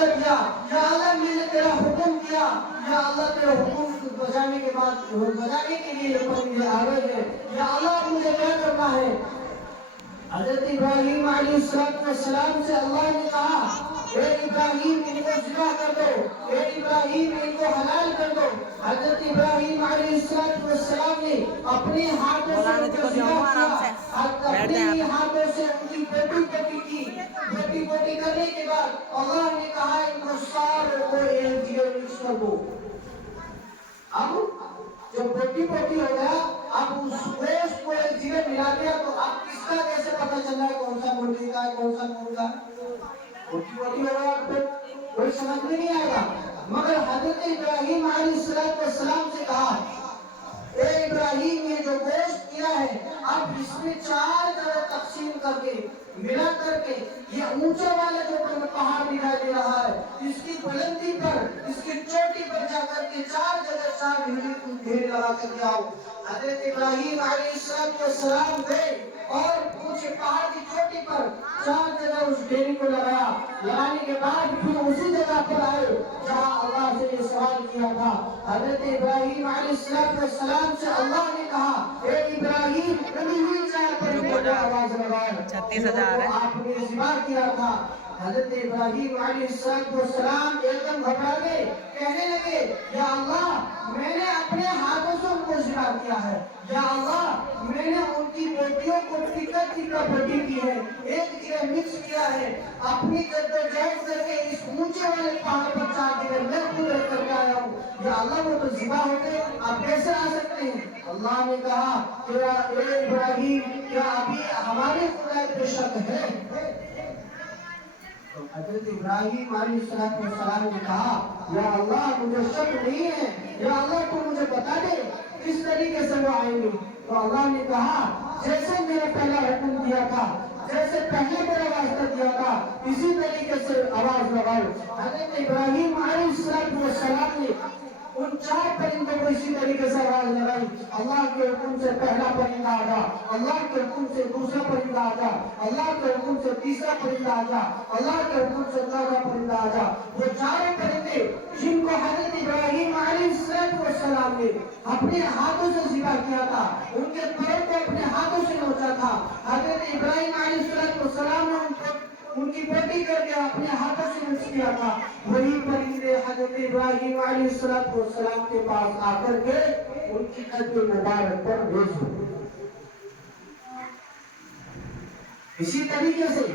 واسطہ دیا، یا اللہ میں نے تیرا حکم کیا، یا اللہ تیرا حکم بجانے کے بعد بجانے کے لیے مجھے آ گئے ہیں، یا اللہ مجھے کیا کرنا ہے؟ حضرت ابراہیم علیہ السلام سے اللہ نے کہا اے ابراہیم ان کو ذبح کر دو، اے ابراہیم ان کو حلال کر دو۔ حضرت ابراہیم علیہ السلام نے اپنے ہاتھوں سے ان کو ذبح کیا، اپنے ہی ہاتھوں سے ان کی بوٹی بوٹی کی، بوٹی بوٹی کرنے کے بعد اللہ نے کہا ان کو سارے کو ایک جگہ مکس کر دو۔ اب جب بوٹی بوٹی ہو گیا، اب اس گوشت کو ایک جگہ ملا دیا، تو اب کس کا کیسے پتہ چل رہا ہے کون سا مرغی کا ہے کون سا مرغی کا؟ بوٹی بوٹی ہو گیا تو کوئی سمجھ میں نہیں آئے گا۔ مگر حضرت ابراہیم علیہ السلام سے کہا اے ابراہیم یہ جو گوشت کیا ہے اب اس میں 4 جگہ تقسیم کر کے ملا کر کے یہ اونچا والا جو پہاڑ دکھائی دے رہا ہے اس کی بلندی پر اس کی چوٹی پر جا کر کے 4 جگہ 4 ڈھیر لگا کر کے آؤ۔ حضرت ابراہیم علیہ السلام گئے اور اونچے پہاڑ کی چوٹی پر 4 جگہ اس ڈھیر کو لگایا، لگانے کے بعد پھر اسی جگہ پر آئے جہاں اللہ سے یہ سوال کیا تھا۔ حضرت ابراہیم علیہ السلام سے اللہ نے کہا اے ابراہیم کبھی ہوئی جائے پر آواز لگائے 36,000 ہے آپ نے ذبح کیا تھا۔ حضرت ابراہیم علیہ السلام ایک دم گھبرا گئے، کہنے لگے یا اللہ میں نے اپنے ہاتھوں سے ان کو ذبح کیا ہے، یا اللہ میں نے ان کی بیٹیوں کو ٹکا ٹکا بٹی کی ہے، ایک جگہ مکس کیا ہے، اپنی جدوجہد کر کے اس اونچے والے پہاڑ پر 4 جگہ میں خود رہ کر کے آیا ہوں، یا اللہ وہ تو ذبح ہو گئے آپ کیسے آ سکتے ہیں؟ اللہ نے کہا کہ اے ابراہیم کیا ابھی ہمارے خدا پہ شک ہے؟ تو حضرت ابراہیم علیہ السلام نے کہا یا اللہ مجھے شک نہیں ہے، یا اللہ تو مجھے بتا دے کس طریقے سے وہ آئیں گے۔ تو اللہ نے کہا جیسے میں نے پہلا حکم دیا تھا، جیسے پہلے میرا واسطہ دیا تھا اسی طریقے سے آواز لگاؤ۔ حضرت ابراہیم علیہ السلام نے ان 4 پرندوں کو اسی طریقے سے آواز لگائی، اللہ کے حکم سے پہلا پرندہ آگا، اللہ کے حکم سے دوسرا پرندہ آگا، اللہ کے حکم سے تیسرا پرندہ آگا، اللہ کے حکم سے چوتھا پرندہ آگا۔ وہ 4 پرندے جن کو حضرت ابراہیم علیہ السلام نے اپنے ہاتھوں سے ذبح کیا تھا، ان کے پروں کو اپنے ہاتھوں سے نوچا تھا، حضرت ابراہیم علیہ السلام نے ان کی بوٹی کر کے اپنے ہاتھوں سے مکس کیا تھا، وہی پرندے حضرت ابراہیم علیہ السلام کے پاس آ کر کے ان کی قد مبارک پر بھیج ہوئے۔ اسی طریقے سے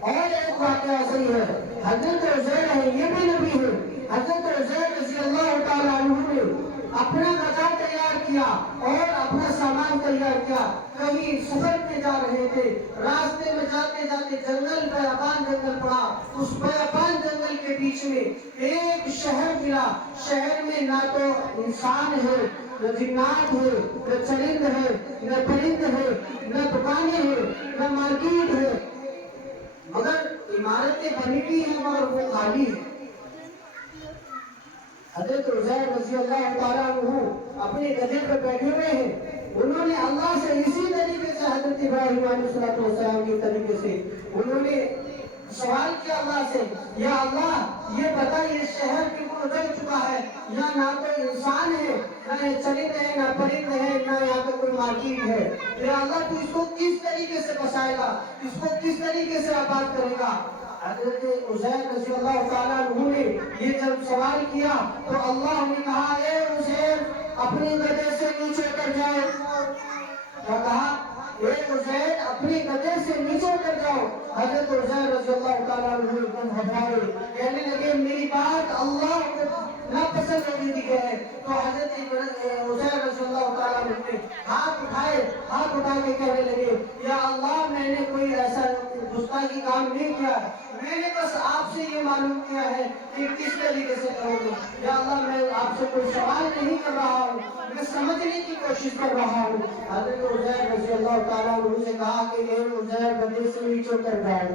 اور ایک واقعہ صحیح ہے، حضرت عزیر ہے یہ بھی نبی ہے، حضرت عزیر رضی اللہ تعالیٰ عنہ نے اپنا غذا تیار کیا اور اپنا سامان تیار کیا، کہیں سفر میں جا رہے تھے، راستے میں جاتے جاتے جنگل بیابان جنگل پڑا، اس بیابان جنگل کے بیچ میں ایک شہر ملا، شہر میں نہ تو انسان ہے نہ جنات ہے نہ چرند ہے نہ پرند ہے نہ دکانیں ہیں نہ مارکیٹ ہے، مگر عمارتیں بنی بھی ہیں مگر وہ خالی ہے۔ حضرت عزیر رضی اللہ تعالیٰ عنہ اپنے گدھے پر بیٹھے ہوئے ہیں، انہوں نے اللہ سے اسی طریقے سے حضرت ابراہیم علیہ السلام کے طریقے سے انہوں نے سوال کیا اللہ سے، یا اللہ یہ بتا یہ شہر بالکل اجڑ چکا ہے، یہاں نہ کوئی انسان ہے نہ یہ چرند ہے نہ پرند ہے نہ یہاں پہ کوئی مارکیٹ ہے، یا اللہ تو اس کو کس طریقے سے بسائے گا، اس کو کس طریقے سے آباد کرے گا؟ حضرت عزیر رضی اللہ تعالیٰ عنہ نے یہ جب سوال کیا تو اللہ نے کہا اے عزیر اپنی گدھے سے نیچے اتر جاؤ۔ کیا کہا؟ اے عزیر اپنی گدھے سے نیچے اتر جاؤ۔ حضرت عزیر رضی اللہ تعالیٰ عنہ ایک گھبرائے، کہنے لگے میری بات اللہ کو ناپسند ہوتی ہے۔ تو حضرت عزیر رضی اللہ تعالیٰ عنہ نے ہاتھ اٹھا کے کہنے لگے یا اللہ میں نے کوئی ایسا گستاخی کام نہیں کیا، میں نے بس آپ سے یہ معلوم کیا ہے کہ کس طریقے سے کرو گے، یا اللہ میں آپ سے کوئی سوال نہیں کر رہا ہوں، میں سمجھنے کی کوشش کر رہا ہوں۔ حضرت عزیر رضی اللہ تعالیٰ عنہ سے کہا کہ اے عزیر گدھے سے نیچے اتر جاؤ۔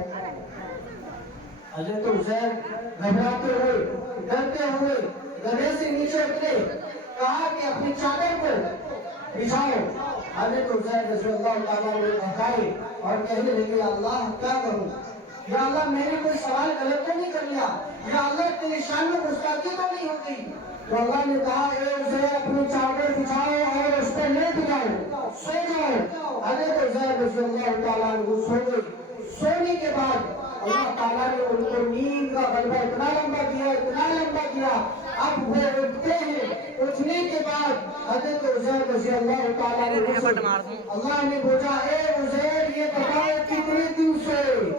حضرت عزیر گھبراتے ہوئے ڈرتے ہوئے گدھے سے نیچے اترے، کہا کہ اپنی چادر کو بچھاؤ۔ حضرت عزیر رضی اللہ تعالیٰ عنہ ہٹائے اور کہنے لگے اللہ کیا کروں، یا اللہ میں نے کوئی سوال غلط تو نہیں کر لیا، یا اللہ تیری شان میں گستاخی تو نہیں ہو گئی؟ تو اللہ نے کہا اے عزیر اپنی چادر بچھاؤ اور اس پر لیٹ جاؤ، سو جاؤ۔ حضرت عزیر رضی اللہ تعالیٰ عنہ سو گئے۔ سونے کے بعد اللہ تعالیٰ نے ان کو نیند کا غلبہ اتنا لمبا کیا، اب وہ اٹھتے ہیں۔ اٹھنے کے بعد حضرت عزیر رضی اللہ تعالیٰ عنہ سے اللہ نے پوچھا اے عزیر یہ بتاؤ کتنے دن سوئے؟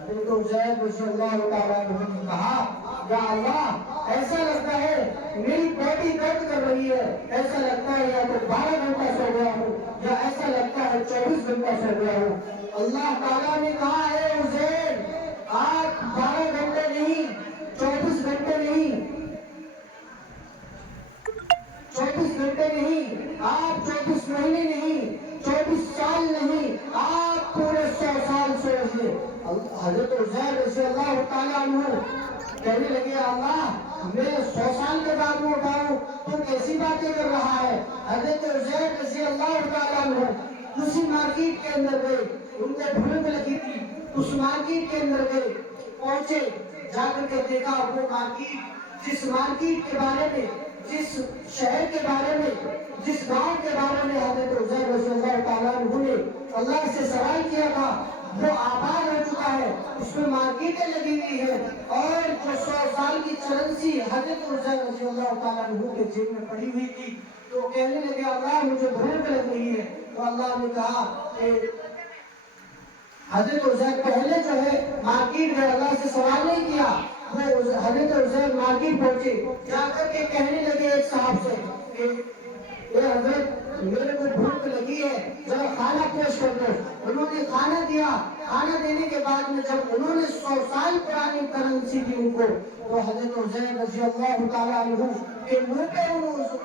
حضرت عزیر رضی اللہ تعالیٰ عنہ نے کہا یا اللہ ایسا لگتا ہے میری باڈی درد کر رہی ہے، ایسا لگتا ہے یا تو 12 گھنٹہ سو گیا ہوں یا ایسا لگتا ہے 24 گھنٹہ سو گیا ہوں۔ اللہ تعالیٰ نے کہا اے عزیر آپ 12 گھنٹے نہیں، 24 گھنٹے نہیں، 24 گھنٹے نہیں، آپ 24 مہینے نہیں، 24 سال نہیں، آپ پورے 100 سال سوئے۔ حضرت عزیر رضی اللہ تعالیٰ عنہ کہنے لگے اللہ میں 100 سال کے بعد میں اٹھاؤں تو کیسی باتیں کر رہا ہے؟ حضرت عزیر رضی اللہ تعالیٰ عنہ اسی مارکیٹ کے اندر گئے، ان کو بھوک لگی تھی، اس مارکیٹ کے اندر گئے، پہنچے، جا کر کے دیکھا وہ مارکیٹ، جس مارکیٹ کے بارے میں، جس شہر کے بارے میں، جس گاؤں کے بارے میں حضرت عزیر رضی اللہ تعالیٰ عنہ نے اللہ سے سوال کیا تھا وہ آباد ہو چکا ہے، اس میں مارکیٹیں لگی ہوئی ہے، اور جو 100 سال کی کرنسی حضرت عزیر رضی اللہ تعالیٰ عنہ کے جیب میں پڑی ہوئی تھی، تو کہنے لگے اللہ مجھے بھوک لگ رہی ہے۔ تو اللہ نے کہا کہ حضرت عزیر پہلے جو ہے مارکیٹ میں اللہ سے سوال نہیں کیا، وہ حضرت عزیر مارکیٹ پہنچے، جا کر کے کہنے لگے ایک صاحب سے کہ اے حضرت میرے کو بھوک لگی ہے ذرا کھانا پیش کر دو۔ انہوں نے کھانا دیا، کھانا دینے کے بعد میں جب انہوں نے 100 سال پرانی کرنسی دی ان کو، تو حضرت عزیر رضی اللہ تعالیٰ عنہ کے منہ پہ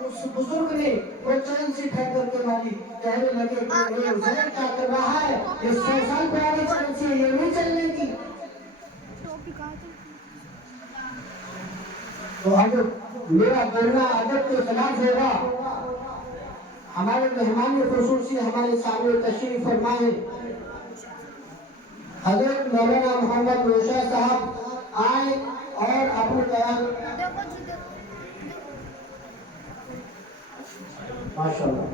اس بزرگ نے وہ کرنسی پھینک کر کے ماری، کہنے لگے کہ اے عزیر کیا کر رہا ہے، یہ 100 سال پرانی کرنسی ہے، یہ نہیں چلنے کی۔ تو اب میرا بولنا ادب کے خلاف ہوگا۔ ہمارے مہمان خصوصی ہمارے سامنے تشریف فرمائے حضرت مولانا محمد روشا صاحب آئے اور اپنے بیان ماشاءاللہ